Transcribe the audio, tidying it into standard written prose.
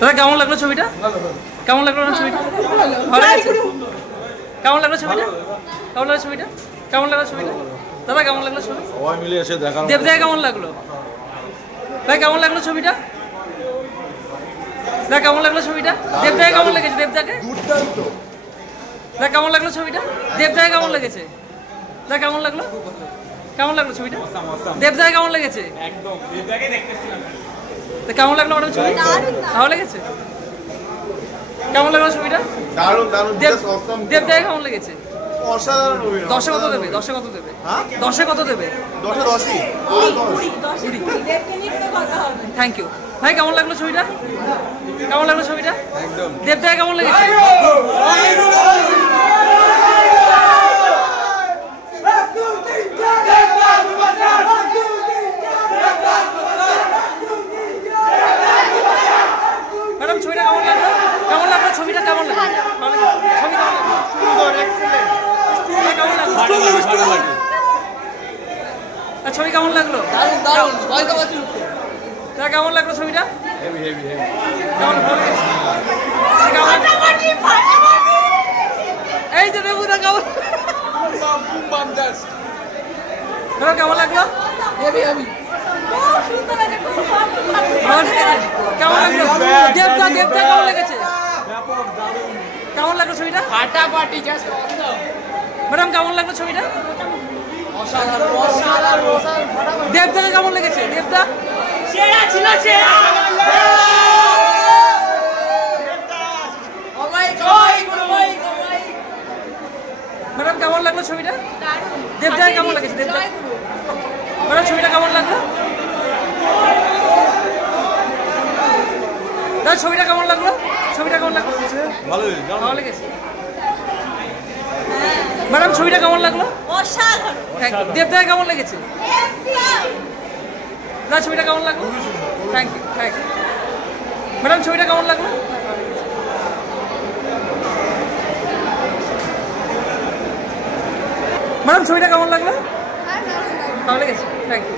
দাদা কেমন লাগলো ছবিটা? কেমন লাগলো না ছবিটা? ভালো লাগছে? কেমন লাগলো ছবিটা? কেমন লাগলো ছবিটা? কেমন লাগলো ছবিটা? দাদা কেমন লাগলো ছবি? সবাই মিলে এসে দেখা। দেবদা কেমন লাগলো? ভাই কেমন লাগলো ছবিটা? দাদা কেমন লাগলো ছবিটা? দেবদা কেমন লেগেছে দেবদাকে? দুর্দান্ত। দাদা কেমন লাগলো ছবিটা? দেবদা কেমন লেগেছে? দাদা কেমন লাগলো? কেমন লাগলো ছবিটা? দেবদা কেমন লেগেছে? একদম দেবদাকে দেখতেছিলাম। কেমন লাগলো ম্যাডাম ছবি? ভালো লেগেছে? কেমন লাগলো ছবিটা? দারুণ দারুণ। দেবদা কেমন লেগেছে? অসাধারণ অভিনয়। 10-এ কত দেবে? 10-এ কত দেবে? হ্যাঁ? 10-এ কত দেবে? 10-এ 10ই। Thank you. ভাই কেমন লাগলো ছবিটা? কেমন লাগলো ছবিটা? একদম। দেবদা কেমন লেগেছে? ম্যাডাম ছবিটা কেমন লাগলো? কেমন লাগলো ছবিটা? কেমন লাগলো? ভালো লাগলো? ছবি কেমন লাগলো? কেমন লাগলো? ছবি কেমন লাগলো? কেমন লাগলো ছবিটা? Heavy heavy heavy. কেমন ভালো লেগেছে? এই যে দেবুদা কেমন কেমন লাগলো? কেমন লাগলো? দেবদা কেমন লেগেছে? কেমন লাগলো ছবিটা? ফাটাফাটি জাস্ট অসাম। ম্যাডাম কেমন লাগলো ছবিটা? অসাধারণ অসাধারণ অসাধারণ। দেবদাকে কেমন লেগেছে? দেবদা সেরা ছিল সেরা। ম্যাডাম কেমন লাগলো ছবিটা? দেবদা কেমন লেগেছে? দেবদা ম্যাডাম ছবিটা কেমন লাগলো? দাদা ছবিটা কেমন লাগলো? ছবিটা কেমন লাগলো? ভালো ভালো লেগেছে? ম্যাডাম ছবিটা কেমন লাগলো? দেবদা কেমন লেগেছে? দাদা ছবিটা কেমন লাগলো? Thank you thank you. Madam ছবিটা কেমন লাগলো? ম্যাডাম ছবিটা কেমন লাগলো? ভালো লেগেছে? Thank you.